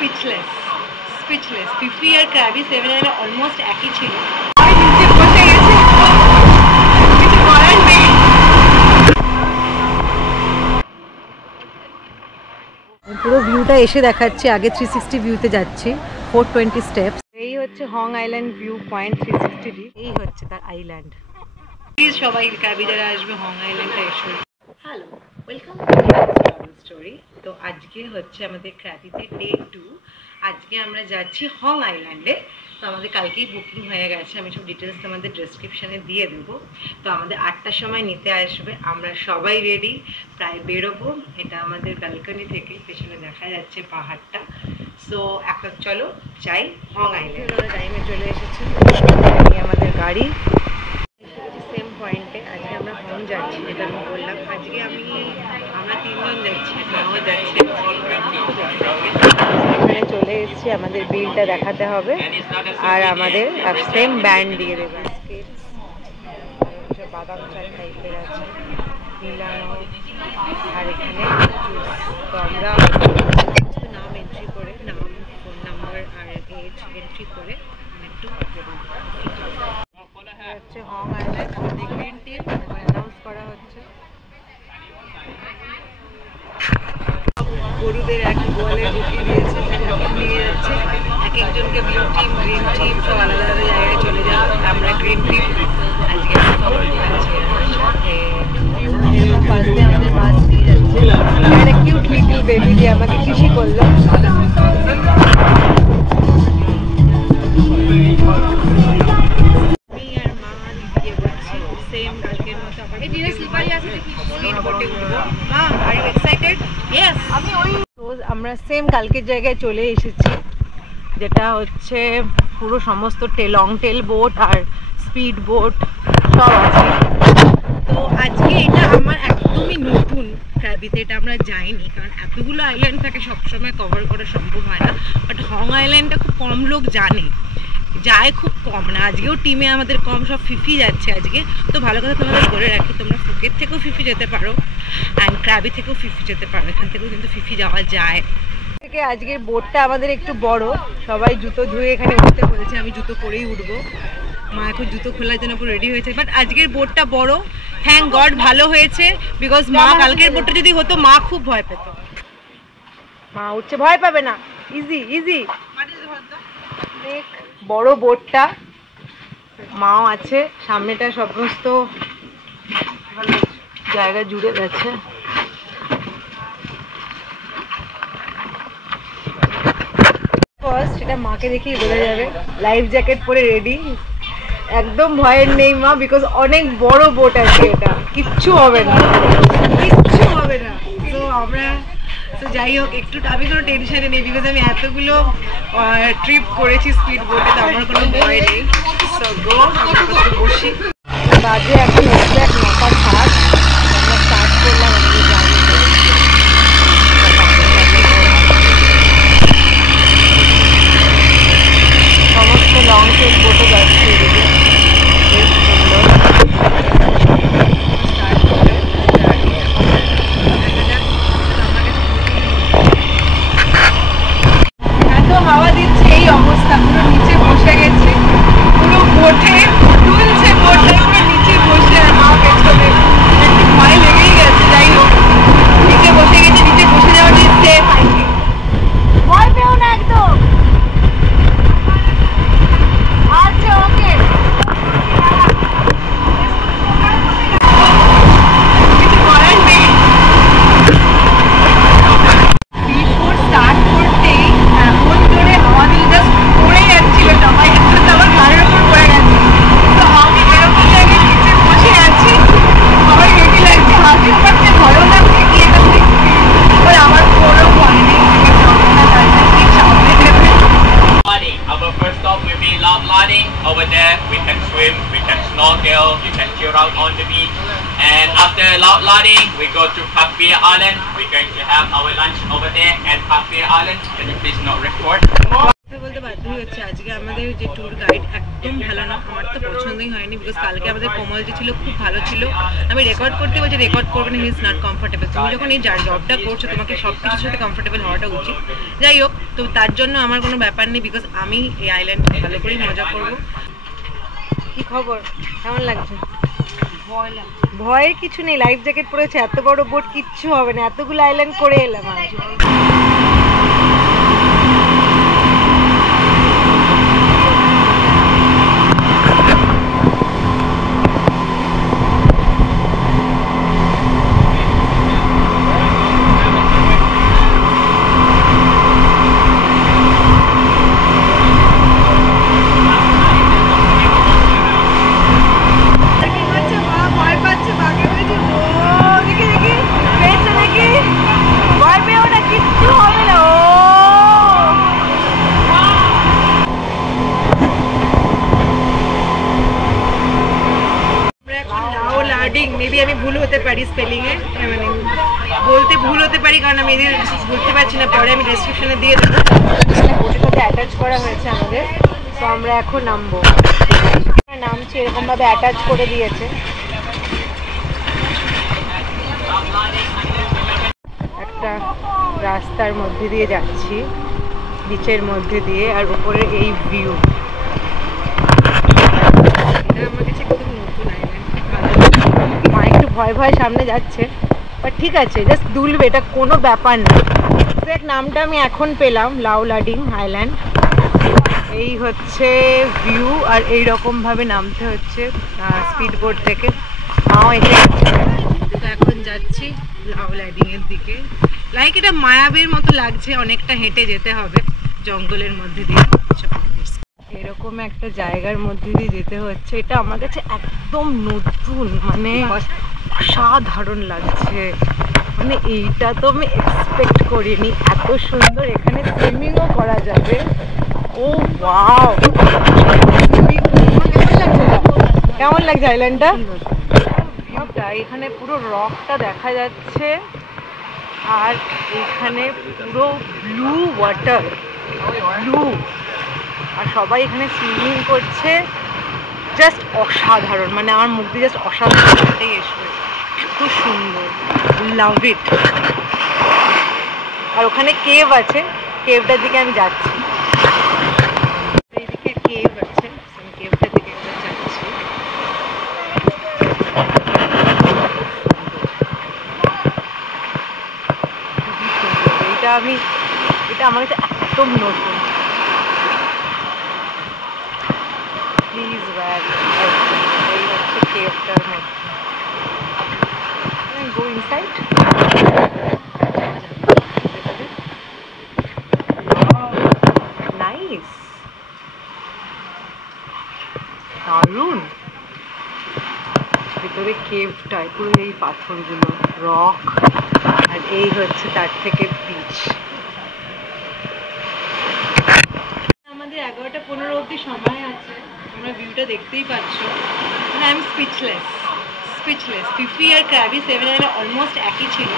Speechless speechless. Phi Phi আর Krabi 7 island almost একই ছিল। আমি নিচে বসে গেছি, কিছু করার নেই। পুরো ভিউটা এসে দেখাচ্ছি। আগে 360 ভিউতে যাচ্ছি, 420 স্টেপস। এই হচ্ছে হং আইল্যান্ড ভিউ পয়েন্ট 360 এই হচ্ছে তার আইল্যান্ড। প্লিজ সবাই ক্র্যাবি যারা আসবে হং আইল্যান্ডে এসো। Hello, welcome to travel story. তো আজকে হচ্ছে আমাদের ক্র্যাবিতে ডে 2। আজকে আমরা যাচ্ছি হং আইল্যান্ডে। তো আমাদের কালকেই বুকিং হয়ে গেছে, আমি সব ডিটেলস আমাদের ডেসক্রিপশানে দিয়ে দেবো। তো আমাদের 8টার সময় নিতে আসবে, আমরা সবাই রেডি, প্রায় বেরোবো। এটা আমাদের ব্যালকনি থেকে পেছনে দেখা যাচ্ছে পাহাড়টা। সো এখন চলো যাই হং আইল্যান্ড। টাইমে চলে এসেছি, আমাদের গাড়ি সেম পয়েন্টে। আজকে আমরা হং যাচ্ছি, যেটা আমি বললাম। আজকে আমরা 3 জন যাচ্ছি, মাও যাচ্ছি। এখানে চলে এসেছি, আমাদের বিলটা দেখাতে হবে আর আমাদের সেম ব্যান্ড দিয়ে দেবে। বাদাম চা টাইপের আছে মিলানো, আর এখানে তো আমরা নাম এন্ট্রি করে, নাম, ফোন নাম্বার আর এজ এন্ট্রি করে একটু হচ্ছে হং আইল্যান্ড। আমাদের গ্রিন টি অ্যানাউন্স করা হচ্ছে। গরুদের এক গোয়ালে ঢুকিয়ে দিয়েছে, নিয়ে যাচ্ছে এক একজনকে। ব্লু টিম, গ্রিন টিম সব আলাদা আলাদা জায়গায় চলে যাওয়া। আমরা গ্রিন টিম আজকে ফার্স্টে আমাদের বাস নিয়ে যাচ্ছে। একটা কিউট লিটল বেবি দিয়ে আমাকে খুশি করলো। আমরা সেম কালকের জায়গায় চলে এসেছি, যেটা হচ্ছে পুরো সমস্ত লং টেল বোট আর স্পিড বোট সব আছে। তো আজকে এটা আমার একদমই নতুন ক্র্যাবিতে, এটা আমরা যাইনি, কারণ এতগুলো আইল্যান্ড থাকে সবসময় কভার করা সম্ভব হয় না। বাট হং আইল্যান্ডটা খুব কম লোক জানে, যায় খুব কম না। আজকেও টিমে আমাদের কম, সব ফিফি যাচ্ছে আজকে। তো ভালো কথা তোমাদের বলে রাখি, তোমরা ফুকেট থেকেও ফিফি যেতে পারো অ্যান্ড ক্র্যাবি থেকেও ফিফি যেতে পারো, এখান থেকেও কিন্তু ফিফি যাওয়া যায়। থেকে আজকের বোটটা আমাদের একটু বড়, সবাই জুতো ধুয়ে এখানে উঠতে বলেছে। আমি জুতো পরেই উঠবো, মা এখন জুতো খোলার জন্য পুরো রেডি হয়েছে। বাট আজকের বোটটা বড়, থ্যাংক গড ভালো হয়েছে, বিকজ মা কালকের বোটটা যদি হতো মা খুব ভয় পেত। মা উঠছে, ভয় পাবে না, ইজি ইজি। বড় বোটটা, মাও আছে, সামনেটা সমস্ত জায়গা জুড়ে গেছে। ফার্স্ট এটা মাকে দেখেই বোঝা যাবে, লাইফ জ্যাকেট পরে রেডি, একদম ভয়ের নেই মা, বিকজ অনেক বড় বোট আছে, এটা কিচ্ছু হবে না, কিচ্ছু হবে না। তো আমরা তো যাই হোক, একটু আমি কোনো টেনশনে নেই, বিকজ আমি এতগুলো ট্রিপ করেছি স্পিড বোটে, তো আমার কোনো ভয় নেই। সো গো, আমরা বসি। বাজে এখন এক্সাক্ট 9:07, আমরা স্টার্ট করলাম আমাদের জার্নি। সমস্ত লং ট্রেন বোটে যাচ্ছে এদিকে, বেশ সুন্দর। এত হাওয়া দিচ্ছে, এই অবস্থা, পুরো নিচে বসে গেছে, পুরো বোটে দুলছে, বোটে পুরো নিচে বসে। আর মা পেছনে, একটু ভয় লেগেই গেছে। যাই হোক, নিচে বসে গেছে, নিচে বসে যাওয়াটাই সেফ। ভয় পেও না একদম। আচ্ছা, ওকে, কিছু করার নেই। বিফোর স্টার্ট করতেই এমন জোরে হাওয়া দিল, জাস্ট পড়ে যাচ্ছিল সবাই, একটা আমার ঘাড়ের উপর পড়ে গেছে। তো আমি এরকম জায়গায় নিচে বসে আছি, সবাই হেঁটে লাগছে, হাসি পাচ্ছে, ভয়ও লাগছে কি এটা দেখতে। এবার আমার কোনো ভয় নেই, ঠিক সামনে দেবে। Our first stop will be Loud Lighting. Over there, we can swim, we can snorkel, you can chill out on the beach. And after Loud Lighting, we go to Papia Island. We're going to have our lunch over there at Papia Island. Can you please not record? বলতে বাধ্য হচ্ছে আজকে আমাদের যে tour guide একদম ভালো না, আমার তো পছন্দই হয়নি। বিকজ কালকে আমাদের কোমল যে ছিল খুব ভালো ছিল, আমি রেকর্ড করতে বলছি রেকর্ড করবে না, হি ইজ নট কমফোর্টেবল। তুমি যখন এই জবটা করছো তোমাকে সব কিছুর সাথে কমফোর্টেবল হওয়াটা উচিত। যাই হোক, তো তার জন্য আমার কোনো ব্যাপার নেই, বিকজ আমি এই আইল্যান্ডে ভালো করেই মজা করবো। কি খবর, কেমন লাগছে? ভয়ের কিছু নেই, লাইফ জ্যাকেট পরেছে, এত বড় বোট, কিচ্ছু হবে না। এতগুলো আইল্যান্ড করে এলাম আজ। মেবি আমি ভুল হতে পারি স্পেলিং এ, মানে বলতে ভুল হতে পারি, কারণ আমি এদের বলতে পারছি না, পরে আমি ডেসক্রিপশনে দিয়ে দেবো। বোটের সাথে অ্যাটাচ করা হয়েছে আমাদের, তো আমরা এখন নামবো। নামছি এরকম ভাবে অ্যাটাচ করে দিয়েছে। একটা রাস্তার মধ্যে দিয়ে যাচ্ছি, বিচের মধ্যে দিয়ে, আর উপরে এই ভিউ। আমার কাছে খুব নতুন আইল্যান্ড, মা একটু ভয় ভয় সামনে যাচ্ছে, বাট ঠিক আছে, জাস্ট দুলবে, এটা কোনো ব্যাপার না। এক্সাক্ট নামটা আমি এখন পেলাম, লাউলাডিং আইল্যান্ড। এই হচ্ছে ভিউ, আর এইরকম ভাবে নামতে হচ্ছে স্পিড বোট থেকে। মাও এসে তো এখন যাচ্ছি লাউলাডিং এর দিকে। লাইক এটা মায়াবের মতো লাগছে, অনেকটা হেঁটে যেতে হবে জঙ্গলের মধ্যে দিয়ে। এরকম একটা জায়গার মধ্যে দিয়ে যেতে হচ্ছে, এটা আমার কাছে একদম নতুন, মানে অসাধারণ লাগছে। মানে এইটা তো আমি এক্সপেক্ট করিনি, এত সুন্দর। এখানে সুইমিংও করা যাবে। ও ওয়াও, কেমন লাগছে আইল্যান্ডটা? এখানে পুরো রকটা দেখা যাচ্ছে, আর এখানে পুরো ব্লু ওয়াটার, ব্লু, আর সবাই এখানে সুইমিং করছে। জাস্ট অসাধারণ, মানে আমার মুখ দিয়ে জাস্ট অসাধারণ এটাই এসবে, খুব সুন্দর, লাভ ইট। আর ওখানে কেভ আছে, কেভটার দিকে আমি যাচ্ছি। এইদিকে কেভ আছে, আমি কেভটার দিকে যাচ্ছি। এটা আমার কাছে একদম নতুন। প্লিজ এই হচ্ছে কেভটার মধ্যে। গো ইনসাইড। নাইস, দারুণ। ভিতরে কেভটায় পুরো এই পাথরগুলো, রক, আর এই হচ্ছে তার থেকে বিচ। আমাদের 11:15 অবধি সময় আছে, তোমরা ভিউটা দেখতেই পাচ্ছ। মানে আই এম স্পিচলেস। ফিফি আর ক্র্যাবি 7 অলমোস্ট একই ছিল,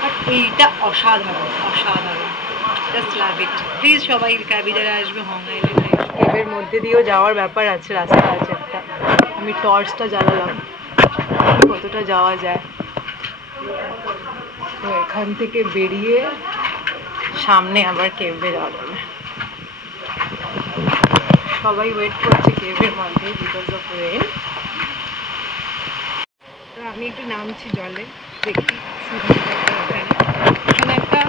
বাট এইটা অসাধারণ, অসাধারণ, জাস্ট লাভ ইট। প্লিজ সবাই ক্র্যাবি যারা আসবে হং আইল্যান্ডে, কেভের মধ্যে দিয়েও যাওয়ার ব্যাপার আছে, রাস্তা আছে একটা। আমি টর্চটা জ্বালালাম, কতটা যাওয়া যায়। তো এখান থেকে বেরিয়ে সামনে আবার কেভে যাওয়া যাবে। সবাই ওয়েট করছে কেভের মধ্যে বিকজ অফ রেন। তো আমি একটু নামছি জলে, দেখি এখানে একটা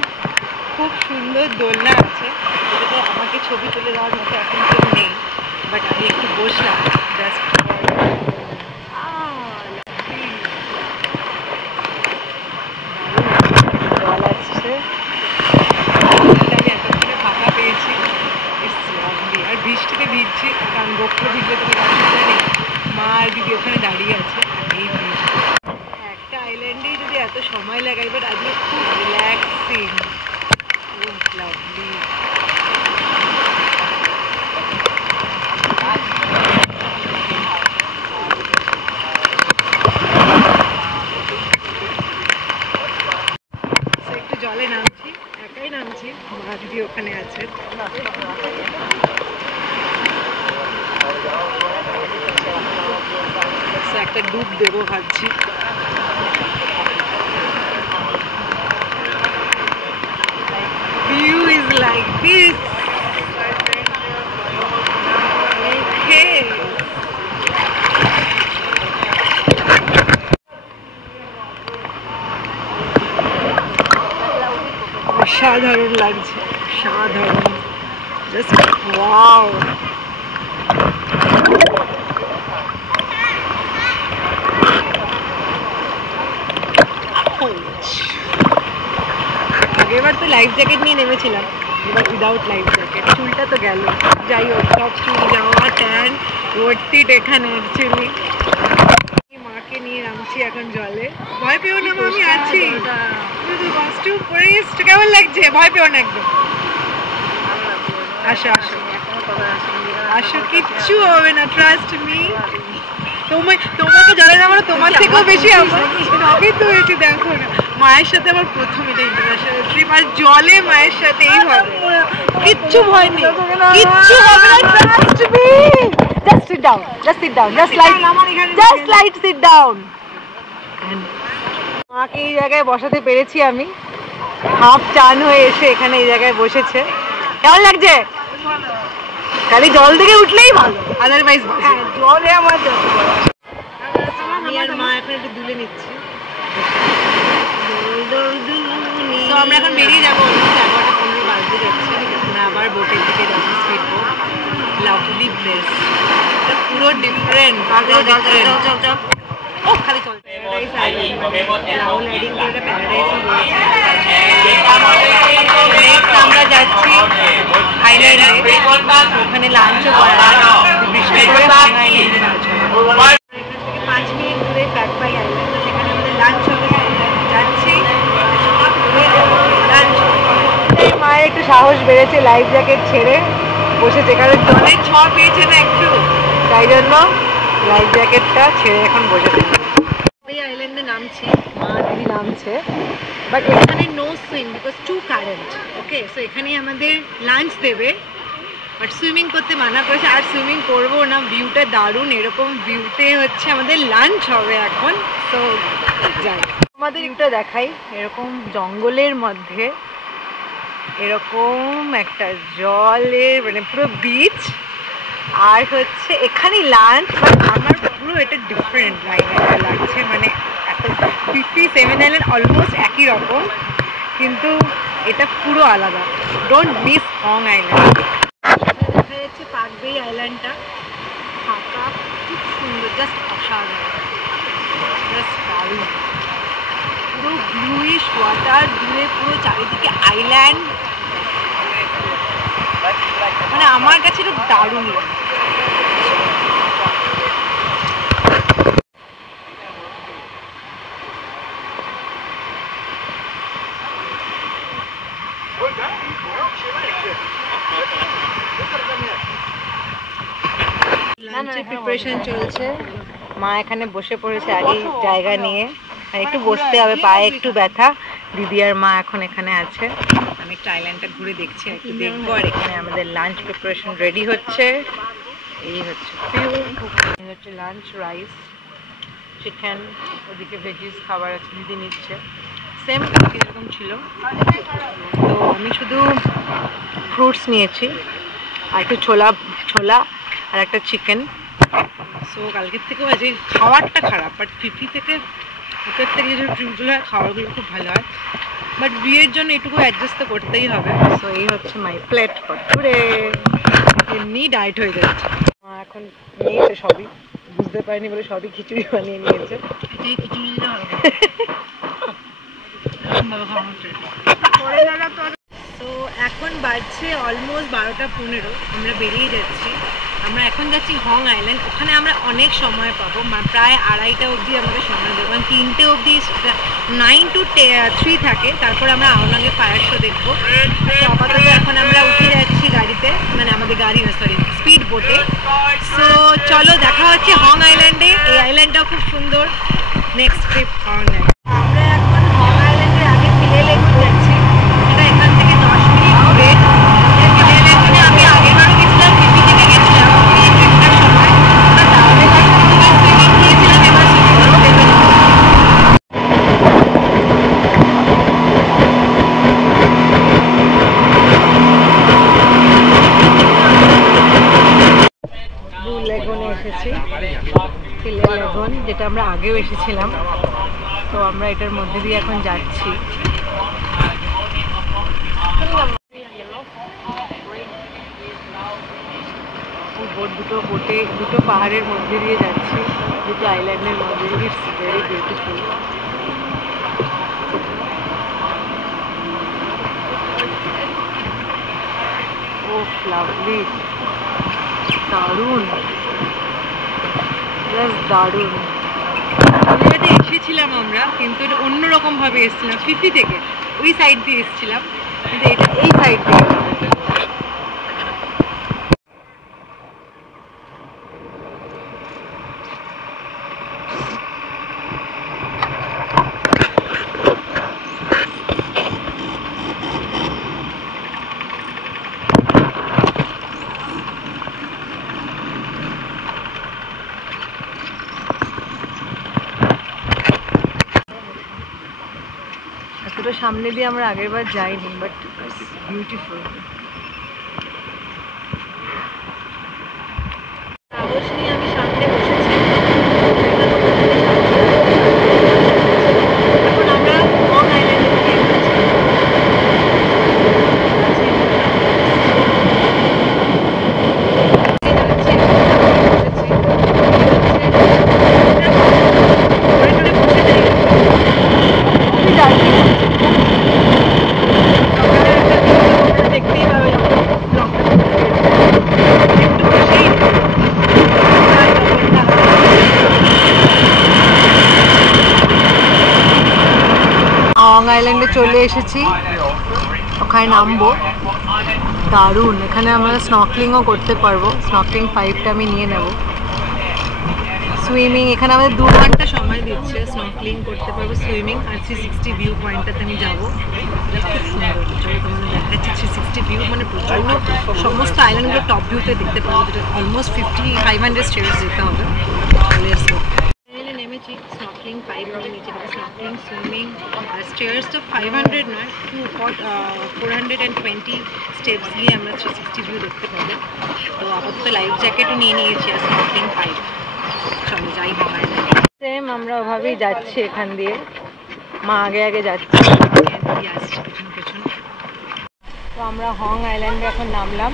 খুব সুন্দর দোলনা আছে, যেটাতে আমাকে ছবি তুলে দেওয়ার মতো এখন কেউ নেই, বাট আমি একটু বসলাম জাস্ট। জল আসছে, আমি এতক্ষণে ফাঁকা পেয়েছি, আর বৃষ্টিতে ভিজছি, কারণ বক্র ভিজলে তুমি অসুবিধা নেই। মা আর দিদি ওখানে দাঁড়িয়ে আছে, আর এই ভিজ। একটা আইল্যান্ডেই যদি এত সময় লাগাই, বাট আজকে খুব রিল্যাক্সিং, খুব লাভলি। একটু জলে নামছি, একাই নামছি, মা দিদি ওখানে আছে। একটা ডুব দেবো ভাবছি। View is like this. Okay. অসাধারণ লাগছে, সাধারণ, জাস্ট ওয়াও। আগেরবার তো লাইফ জ্যাকেট নিয়ে নেমেছিলাম, এবার উইদাউট লাইফ জ্যাকেট। চুলটা তো গেল, যাই হোক, সব চুল যাওয়া ট্যান ওয়ার্থিট এখানে অ্যাকচুয়ালি। মাকে নিয়ে নামছি এখন জলে। ভয় পেও না, আমি আছি। কস্টিউম পরে এসছো, কেমন লাগছে? ভয় পেও না একদম। আসো আসো আসো, কিচ্ছু হবে না, ট্রাস্ট মি। তোমাকে জলে নামানো তোমার থেকেও বেশি আগে তো হয়েছে। দেখো না, মায়ের সাথে আমার প্রথম এটা ইন্টারন্যাশনাল ট্রিপ, আর জলে মায়ের সাথে এই হবে, কিচ্ছু ভয় নেই, কিচ্ছু হবে না, trust me. Just sit down, just sit down, just light sit down. মাকে এই জায়গায় বসাতে পেরেছি আমি, হাফ চান হয়ে এসে এখানে এই জায়গায় বসেছে। কেমন লাগছে? খালি জল থেকে উঠলেই ভালো, আদারওয়াইজ জলে আমার আর মা এখন একটু দুলে নিচ্ছি। তো আমরা এখন বেরিয়ে যাবো, 11:15 বাজতে যাচ্ছি। আমরা আবার বোটের দিকে যাবো, স্পিড বোট। লাভলি প্লেস, পুরো ডিফারেন্ট, ও খালি চল। প্যারাডাইস আইল্যান্ড, রাহুল এডিং করে প্যারাডাইস বলছে। আমরা যাচ্ছি আইল্যান্ডে, ওখানে লাঞ্চও করা, বৃষ্টি করে 5 মিনিট দূরে ফ্যাটবাই আইল্যান্ড, সেখানে আমাদের লাঞ্চ হবে। যাচ্ছি লাঞ্চ। মায়ের একটু সাহস বেড়েছে, লাইফ জ্যাকেট ছেড়ে বসেছে, কারণ জলের ছোঁয়া পেয়েছে না একটু, তাই জন্য লাইফ জ্যাকেটটা ছেড়ে এখন বসেছে। ওই আইল্যান্ডে নামছি, মা দিদি নামছে, বাট এখানে no swim because too current. Okay, so এখানেই আমাদের লাঞ্চ দেবে, বাট সুইমিং করতে মানা করেছে, আর সুইমিং করবো না। ভিউটা দারুণ, এরকম ভিউতে হচ্ছে আমাদের লাঞ্চ হবে এখন। তো যাই, আমাদের ভিউটা দেখাই। এরকম জঙ্গলের মধ্যে এরকম একটা জলের মানে পুরো বিচ, আর হচ্ছে এখানেই লাঞ্চ। বাট আমার পুরো এটা ডিফারেন্ট লাগছে, মানে এত 57 আইল্যান্ড অলমোস্ট একই রকম, কিন্তু এটা পুরো আলাদা। Don't miss Hong island. দেখা যাচ্ছে পাকবে আইল্যান্ডটা, ফাঁকা, খুব সুন্দর, জাস্ট অসাধারণ, জাস্ট দারুণ। পুরো ব্লুইশ ওয়াটার, দূরে পুরো চারিদিকে আইল্যান্ড, মানে আমার কাছে এটা দারুণ লাগে। লাঞ্চের প্রিপারেশন চলছে, মা এখানে বসে পড়েছে আগে জায়গা নিয়ে, আর একটু বসতে হবে, পায়ে একটু ব্যথা। দিদি আর মা এখন এখানে আছে, আমি একটু আইল্যান্ডটা ঘুরে দেখছি, একটু দেখবো। আর এখানে আমাদের লাঞ্চ প্রিপারেশন রেডি হচ্ছে। এই হচ্ছে হচ্ছে লাঞ্চ, রাইস, চিকেন, ওদিকে ভেজিস খাবার আছে, দিদি নিচ্ছে, সেম এরকম ছিল। তো আমি শুধু ফ্রুটস নিয়েছি, আর একটু ছোলা আর একটা চিকেন। সো কালকের থেকেও আজ খাবারটা খারাপ, বাট ফিফি থেকে ওদের থেকে যে ট্রিপগুলো হয় খাবারগুলো খুব ভালো হয়, বাট বিয়ের জন্য এটুকু অ্যাডজাস্ট তো করতেই হবে। সো এই হচ্ছে মাই প্লেট ফর টুডে। এমনি ডায়েট হয়ে যাচ্ছে। এখন নিয়েছে সবই, বুঝতে পারিনি বলে সবই খিচুড়ি বানিয়ে নিয়েছে। তো এখন বাজছে অলমোস্ট 12:15, আমরা বেরিয়ে যাচ্ছি। আমরা এখন যাচ্ছি হং আইল্যান্ড, ওখানে আমরা অনেক সময় পাবো, প্রায় 2:30 অবধি আমাদের সময় দেবো, 3টে অবধি 9 to 3 থাকে। তারপর আমরা আওনাঙ্গে ফায়ার শো দেখবো। আপাতত এখন আমরা উঠে যাচ্ছি গাড়িতে, মানে আমাদের গাড়ি না, সরি, স্পিড বোটে। সো চলো, দেখা হচ্ছে হং আইল্যান্ডে। এই আইল্যান্ডটাও খুব সুন্দর। Next trip Hong island. আমরা এখন হং আইল্যান্ডের আগে ফিলে লেক যাচ্ছি, এটা এখান থেকে 10 মিনিট দূরে। ফিলে লেক আমি আগেরবারও গেছিলাম, ফিফি থেকে গেছিলাম, এই ট্রিপটার সময়। যেটা আমরা আগেও এসেছিলাম। তো আমরা এটার মধ্যে দিয়ে এখন যাচ্ছি। দুটো পাহাড়ের মধ্যে দিয়ে যাচ্ছি, দুটো আইল্যান্ডের মধ্যে দিয়ে। It's very beautiful. Oh lovely, দারুণ, দারুণ। জায়গাটা এসেছিলাম আমরা, কিন্তু এটা অন্যরকম ভাবে এসেছিলাম, ফিফি থেকে ওই সাইড দিয়ে এসেছিলাম, কিন্তু এটা এই সাইড দিয়ে। এতটা সামনে দিয়ে আমরা আগের বার যাইনি, বাট বিউটিফুল। কাগজ নিয়ে আমি সামনে বসেছি। এখন আমরা লং আইল্যান্ডে গিয়ে লং আইল্যান্ডে চলে এসেছি, ওখানে নামবো। দারুণ, এখানে আমরা স্নর্কেলিংও করতে পারবো। স্নর্কেলিং 5টা আমি নিয়ে নেব। সুইমিং এখানে আমাদের 2 ঘন্টা সময় দিচ্ছে, স্নর্কেলিং করতে পারবো, সুইমিং। আর 360 ভিউ পয়েন্টটাতে আমি যাবো। দেখাচ্ছি 360 ভিউ, মানে প্রচন্ড সমস্ত আইল্যান্ডগুলো টপ ভিউতে দেখতে পাবো, যেটা অলমোস্ট 500 স্টেয়ার্স যেতে হবে। নেমেছি স্নর্কেলিং 5 করে নিচে, স্নর্কেলিং, সুইমিং আর স্টেয়ার্সটা 500 নয়, 420 স্টেপস গিয়ে আমরা 360 ভিউ দেখতে পাবো। তো আপাতত লাইফ জ্যাকেটও নিয়ে নিয়েছি আর স্নর্কেলিং 5। চলো যাই বাঙালি। সেম আমরা ওভাবেই যাচ্ছি, এখান দিয়ে মা আগে আগে যাচ্ছি, আসছি পেছন পেছন। তো আমরা হং আইল্যান্ডে এখন নামলাম।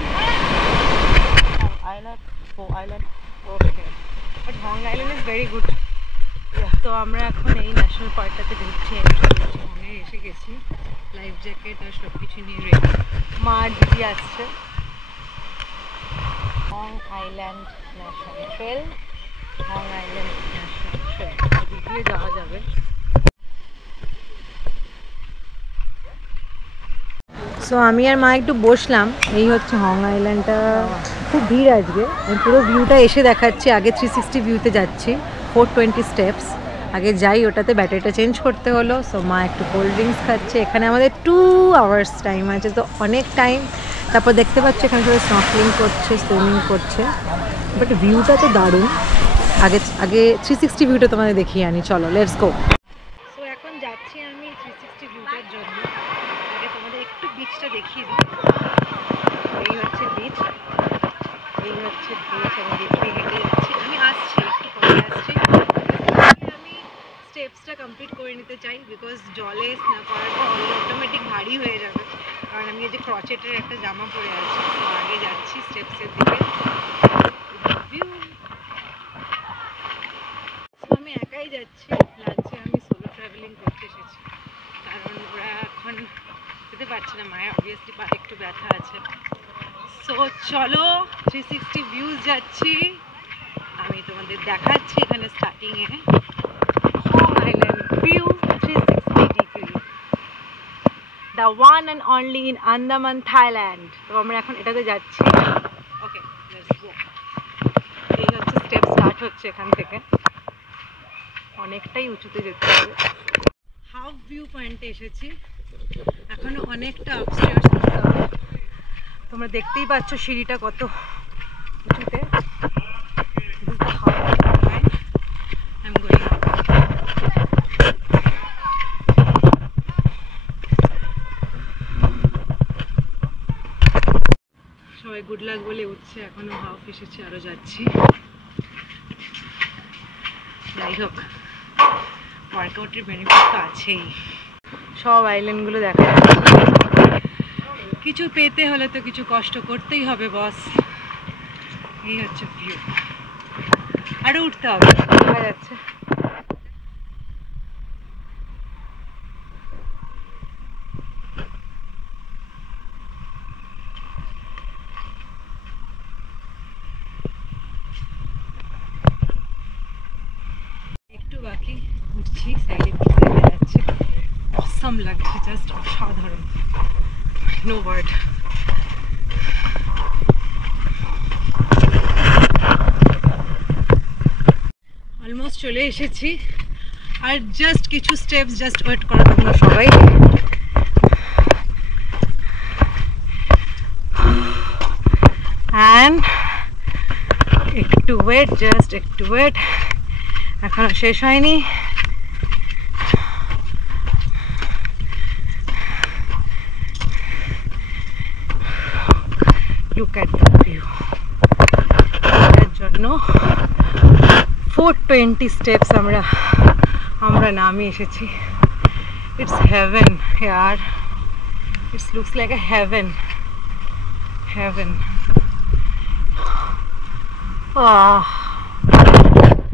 Okay, but Hong Island is very good. তো আমরা এখন এই ন্যাশনাল পার্কটাতে ঢুকছি, হংয়ে এসে গেছি। লাইফ জ্যাকেট আর সব কিছু নিয়ে রেডি। মা আর দিদি আসছে। Hong Island National Trail, Hong Island National Trail, এদিকে যাওয়া যাবে। সো আমি আর মা একটু বসলাম। এই হচ্ছে হং আইল্যান্ডটা, খুব ভিড় আজকে। আমি পুরো ভিউটা এসে দেখাচ্ছি। আগে 360 ভিউতে যাচ্ছি, 420 স্টেপস। আগে যাই, ওটাতে ব্যাটারিটা চেঞ্জ করতে হলো। সো মা একটু কোল্ড ড্রিঙ্কস খাচ্ছে। এখানে আমাদের 2 আওয়ার্স টাইম আছে, তো অনেক টাইম। তারপর দেখতে পাচ্ছি এখানে সবাই স্নর্কেলিং করছে, সুইমিং করছে। বাট ভিউটা তো দারুণ। আগে 360 ভিউটা তোমাদের দেখিয়ে আনি, চলো লেটস গো। সো এখন যাচ্ছি আমি 360 ভিউটার জন্য। আগে তোমাদের একটু বিচটা দেখিয়ে দিই। এই হচ্ছে বিচ, এই হচ্ছে বিচ। আমি দেখতে হেঁটে যাচ্ছি, আমি আসছি একটু পরে আসছি। আমি স্টেপসটা কমপ্লিট করে নিতে চাই, বিকজ জলে স্নান করার পর অটোমেটিক ভারী হয়ে যাবে। কারণ আমি এই যে ক্রচেটের একটা জামা পরে আছি। তো আগে যাচ্ছি স্টেপসের দিকে। আমি একাই যাচ্ছি, লাগছে আমি সোলো ট্রাভেলিং করতে এসেছি। কারণ ওরা এখন যেতে পারছে না, মায়ের অবভিয়াসলি পা একটু ব্যথা আছে। সো চলো 360 ভিউজ যাচ্ছি, আমি তোমাদের দেখাচ্ছি। এখানে স্টার্টিংয়ে Hong Island view 360 degree, the one and only in Andaman, Thailand. তো আমরা এখন এটাতে যাচ্ছি। Okay, let's go. এই হচ্ছে স্টেপ স্টার্ট হচ্ছে এখান থেকে, অনেকটাই উঁচুতে যেতে হবে। হাফ ভিউ পয়েন্টে এসেছি, এখনো অনেকটা আপস্টেয়ার্স করতে হবে। তোমরা দেখতেই পাচ্ছ সিঁড়িটা কত উঁচুতে। সবাই গুড লাক বলে উঠছে, এখনো হাফ এসেছে, আরো যাচ্ছি। যাই হোক, ওয়ার্কআউটের বেনিফিট তো আছেই। সব আইল্যান্ডগুলো দেখা যাচ্ছে। কিছু পেতে হলে তো কিছু কষ্ট করতেই হবে বস। এই হচ্ছে ভিউ। আরো উঠতে হবে, দেখা যাচ্ছে। একটু বাকি, উঠছি। সাইডে দেখা যাচ্ছে, অসাম লাগছে, জাস্ট অসাধারণ, নো ওয়ার্ড। অলমোস্ট চলে এসেছি, আর জাস্ট কিছু স্টেপস, জাস্ট ওয়েট করো তোমরা সবাই। অ্যান্ড একটু ওয়েট, জাস্ট একটু ওয়েট, এখনো শেষ হয়নি। Look at the view. এটার জন্য 420 স্টেপস আমরা নামে এসেছি। It's heaven yaar. It looks like a heaven.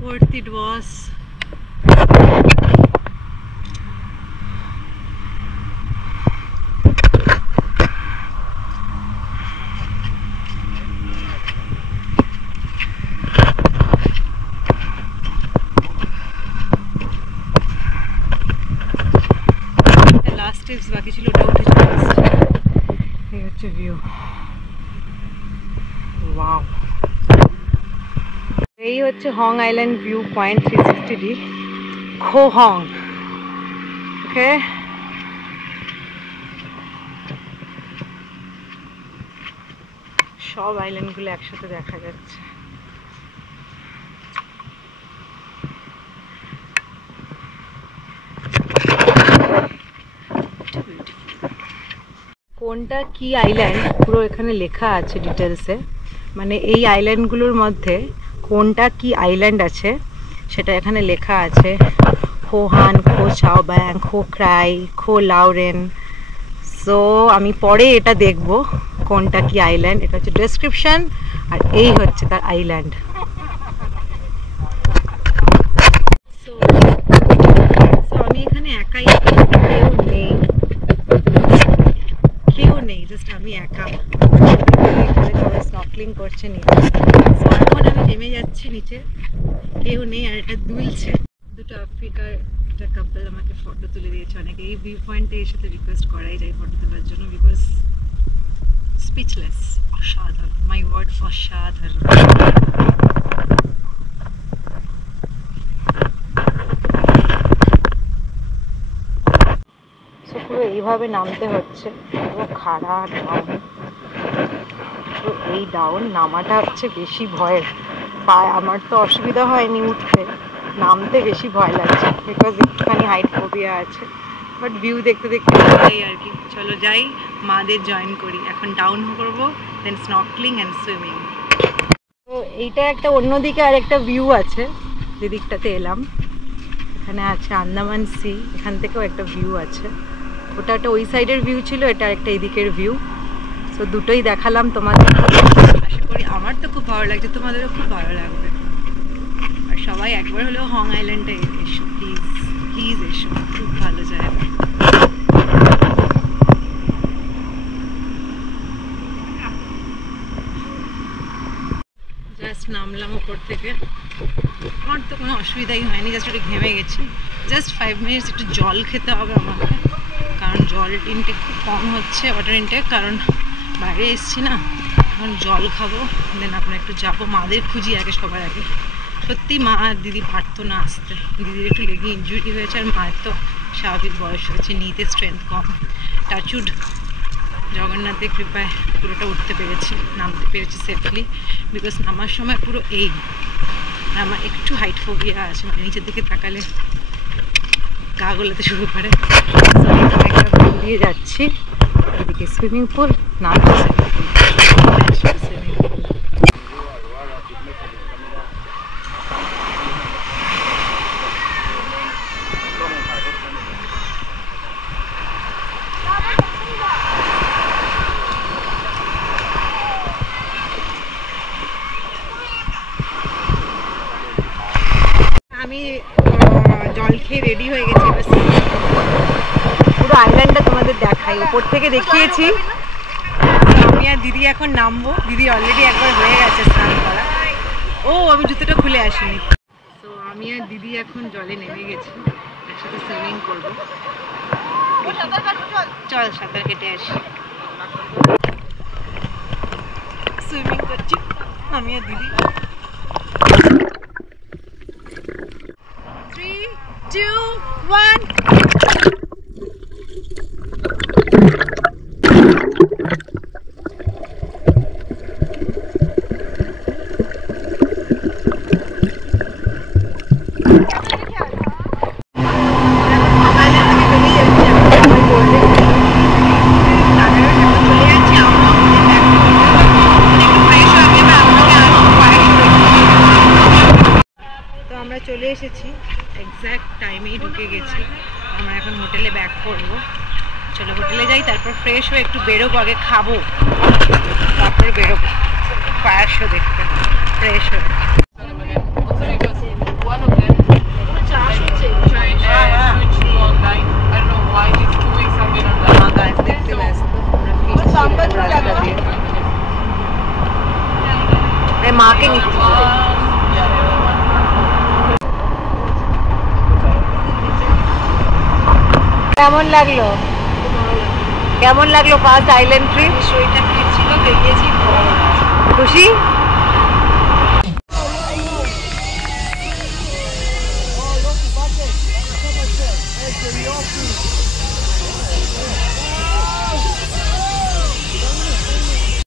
Worth it was. Steps বাকি ছিল, ওটা উঠে চলে এসেছে। এই হচ্ছে ভিউ। ওয়াও, এই হচ্ছে হং আইল্যান্ড ভিউ পয়েন্ট 360 খো হং। ওকে, সব আইল্যান্ডগুলো একসাথে দেখা যাচ্ছে। কোনটা কি আইল্যান্ড পুরো এখানে লেখা আছে ডিটেলসে, মানে এই আইল্যান্ডগুলোর মধ্যে কোনটা কি আইল্যান্ড আছে সেটা এখানে লেখা আছে। খো হান, খো চাও ব্যাং, খো ক্রাই, খো লাউরেন। সো আমি পরে এটা দেখব কোনটা কি আইল্যান্ড। এটা হচ্ছে ডেসক্রিপশন, আর এই হচ্ছে তার আইল্যান্ড। সো আমি এখানে একাই, কেউ নেই, জাস্ট আমি একা। এখানে সবাই স্নর্কেলিং করছে নিচে। সো এখন আমি নেমে যাচ্ছি নিচে, কেউ নেই, আর এটা দুলছে। দুটো আফ্রিকার একটা কাপল আমাকে ফটো তুলে দিয়েছে। অনেকে এই ভিউ পয়েন্টে এসে তো রিকোয়েস্ট করাই যায় ফটো তোলার জন্য, বিকজ স্পিচলেস, অসাধারণ, মাই ওয়ার্ড, অসাধারণ। পুরো এইভাবে নামতে হচ্ছে, পুরো খাড়া ডাউন। তো এই ডাউন নামাটা হচ্ছে বেশি ভয়ের। পায়ে আমার তো অসুবিধা হয়নি উঠতে, নামতে বেশি ভয় লাগছে, বিকজ একটুখানি হাইট ফোবিয়া আছে। বাট ভিউ দেখতে দেখতে যাই আর কি। চলো যাই, মাদের জয়েন করি। এখন ডাউন করবো, দেন স্নর্কেলিং অ্যান্ড সুইমিং। তো এইটা একটা অন্যদিকে আর একটা ভিউ আছে, যে দিকটাতে এলাম। এখানে আছে আন্দামান সি, এখান থেকেও একটা ভিউ আছে। ওটা একটা ওই সাইডের ভিউ ছিল, এটা একটা এদিকের ভিউ। সো দুটোই দেখালাম তোমাদের। আশা করি আমার তো খুব ভালো লাগছে, তোমাদেরও খুব ভালো লাগবে। আর সবাই একবার হলেও হং আইল্যান্ডে এসো, প্লিজ প্লিজ এসো, খুব ভালো জায়গা। জাস্ট নামলাম উপর থেকে, আমার তো কোনো অসুবিধাই হয়নি, জাস্ট একটু ঘেমে গেছি। জাস্ট 5 মিনিটস একটু জল খেতে হবে আমাকে, কারণ জল ইনটেক খুব কম হচ্ছে, ওয়াটার ইনটেক, কারণ বাইরে এসছি না। এখন জল খাবো, দেন আপনার একটু যাবো। মাদের খুঁজি আগে, সবার আগে। সত্যি মা আর দিদি পারতো না আসতে, দিদির একটু লেগে ইনজুরি হয়েছে, আর মায়ের তো স্বাভাবিক বয়স হয়েছে, নিতে স্ট্রেংথ কম। টাচুড জগন্নাথের কৃপায় পুরোটা উঠতে পেরেছি, নামতে পেরেছি সেফলি। বিকজ নামার সময় পুরো এই, আমার একটু হাইট ফোবিয়া আছে, মানে নিচের দিকে তাকালে গা গোলাতে শুরু করে। একটা দিয়ে যাচ্ছি, এদিকে সুইমিং পুল, নামছে সুইমিং পুল। রেডি হয়ে গেছি, এবার পুরো আইল্যান্ডটা তোমাদের দেখাই। উপর থেকে দেখিয়েছি। আমি আর দিদি এখন নামবো। দিদি অলরেডি একবার হয়ে গেছে স্নান করা। ও আমি জুতোটা খুলে আসিনি। তো আমি আর দিদি এখন জলে নেমে গেছি, একসাথে সুইমিং করবো। চল সাঁতার কেটে আসি। সুইমিং করছি আমি আর দিদি। 3, 2, 1। চলে এসেছি, এক্স্যাক্ট টাইমেই ঢুকে গেছি। আমরা এখন হোটেলে ব্যাক করবো। চলো হোটেলে যাই, তারপর ফ্রেশ হয়ে একটু বেরোবো, আগে খাবো তারপর বেরোবো ফায়ার শো দেখতে। ফ্রেশ হয়ে মাকে নিচ্ছি। কেমন লাগলো? কেমন লাগলো ফার্স্ট আইল্যান্ড ট্রিপ? শরীরটা ফিট ছিল, বেরিয়েছি খুশি।